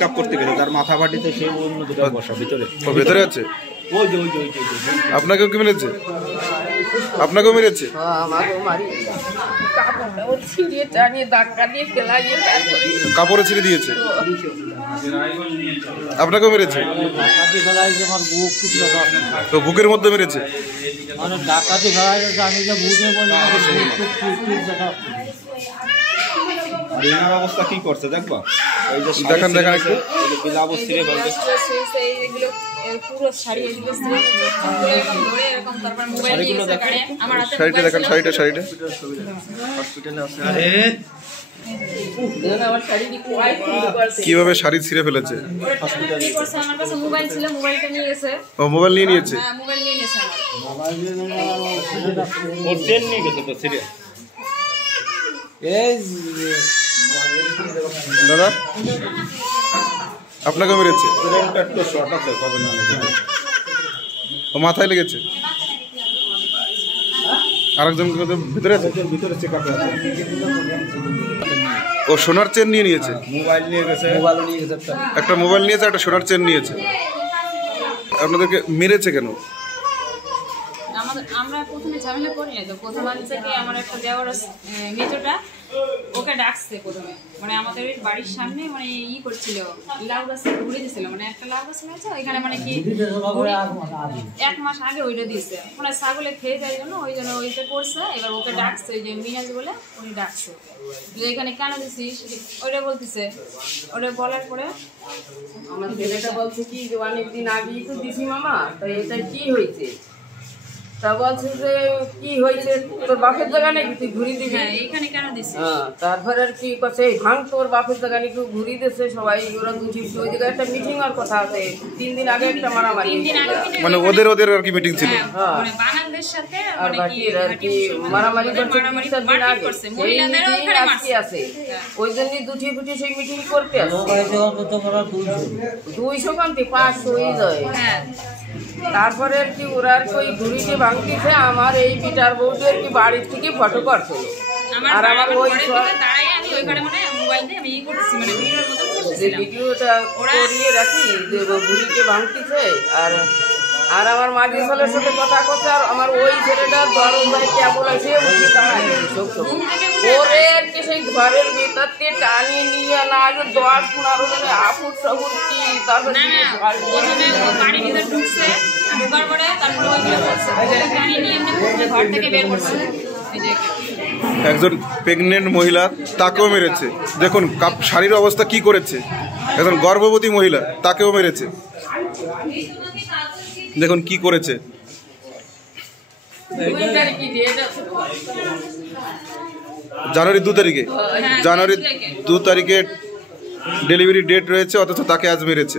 Cup করতে গেছে তার মাথা ফাটিতে সে অন্য দোকানে বসা ভিতরে ভেতরে আছে। ওই যে আপনাকেও কি মেরেছে? আপনাকেও মেরেছে? কাপড়ে ছিঁড়ে দিয়েছে। আপনাকেও মেরেছে? তো বুকের মধ্যে মেরেছে। এনার অবস্থা কি করছে দেখবা? এই যে দেখান দেখান একটু। বিলাবো ছিঁড়ে ফেলছে। শাড়িটা দেখান, শাড়িটা কিভাবে শাড়ি ছিঁড়ে ফেলেছে? ও মোবাইল নিয়ে নিয়েছে। দাদা আপনাকে মেরেছে? ও মাথায় লেগেছে। আরেকজন ভিতরে আছে। ও সোনার চেন নিয়ে নিয়েছে। মোবাইল নিয়ে গেছে। একটা মোবাইল নিয়েছে, একটা সোনার চেন নিয়েছে। আপনাদেরকে মেরেছে কেন? আমরা প্রথমে ঝামেলা করি না তো, প্রথম থেকে আমার একটা দেওয়ার মেজোটা ওকে ডাকছে প্রথমে, মানে আমাদের বাড়ির সামনে মানে করছিল, লাউ গাছ ঘুরে দিয়েছিল, মানে একটা লাউ গাছ হয়েছে ওইখানে, মানে কি 1 মাস আগে ওইটা দিয়েছে, মানে ছাগলে খেয়ে যায় জন্য ওই জন্য ওইটা করছে। এবার ওকে ডাকছে, ওই যে মিনাজ বলে উনি ডাকছে যে এখানে কেন দিছিস ওইটা বলতেছে। ওটা বলার পরে আমার ছেলেটা বলছে কি যে অনেকদিন আগেই তো দিছি মামা, তো এটা কি হয়েছে? তা বলছে যে কি হয়েছে, তোর বাপের জায়গা নাকি তুই ঘুরি দিবি? এখানে কেন দিছিস? তারপরে আর কি করছে, ভাঙ তোর বাপের জায়গা নাকি ঘুরি দিচ্ছে সবাই, ওরা দুটি ওই জায়গায় একটা মিটিং আর কথা আছে, 3 দিন আগে একটা মারামারি, মানে ওদের আর কি মিটিং ছিল, মানে বাঙালদের সাথে আর বাকির আর কি মারামারি করছে 3-4 দিন আগে, আজকে আছে। ওই জন্যই দুটি ফুটি সেই মিটিং করতে আসছে। 200 কান্তি 500 হয়ে যায়। তারপরে আর কি ওরা আর কি ওই ঘুড়িকে ভাঙতেছে, আমার এই বিটার বউটি আর কি বাড়ির থেকে ফটো করছিল, আর আমার ওই ভিডিওটা করিয়ে রাখি যে ঘুড়িকে ভাঙতেছে, আর আমার মাঝি ছেলের সাথে কথা করছে, আর আমার ওই ছেলেটার দরজ ভাই কেবল আছে উঠে দাঁড়ায় ওরে আর কি সেই ঘরের ভিতর থেকে টানিয়ে নিয়ে না 10-15 জনে আপুর সবুর কি, তারপর একজন প্রেগনেন্ট মহিলা তাকেও মেরেছে। দেখুন শাড়ির অবস্থা কি করেছে। একজন গর্ভবতী মহিলা তাকেও মেরেছে। দেখুন কি করেছে। জানুয়ারি 2 তারিখে, জানুয়ারি 2 তারিখে ডেলিভারি ডেট রয়েছে, অথচ তাকে আজ মেরেছে।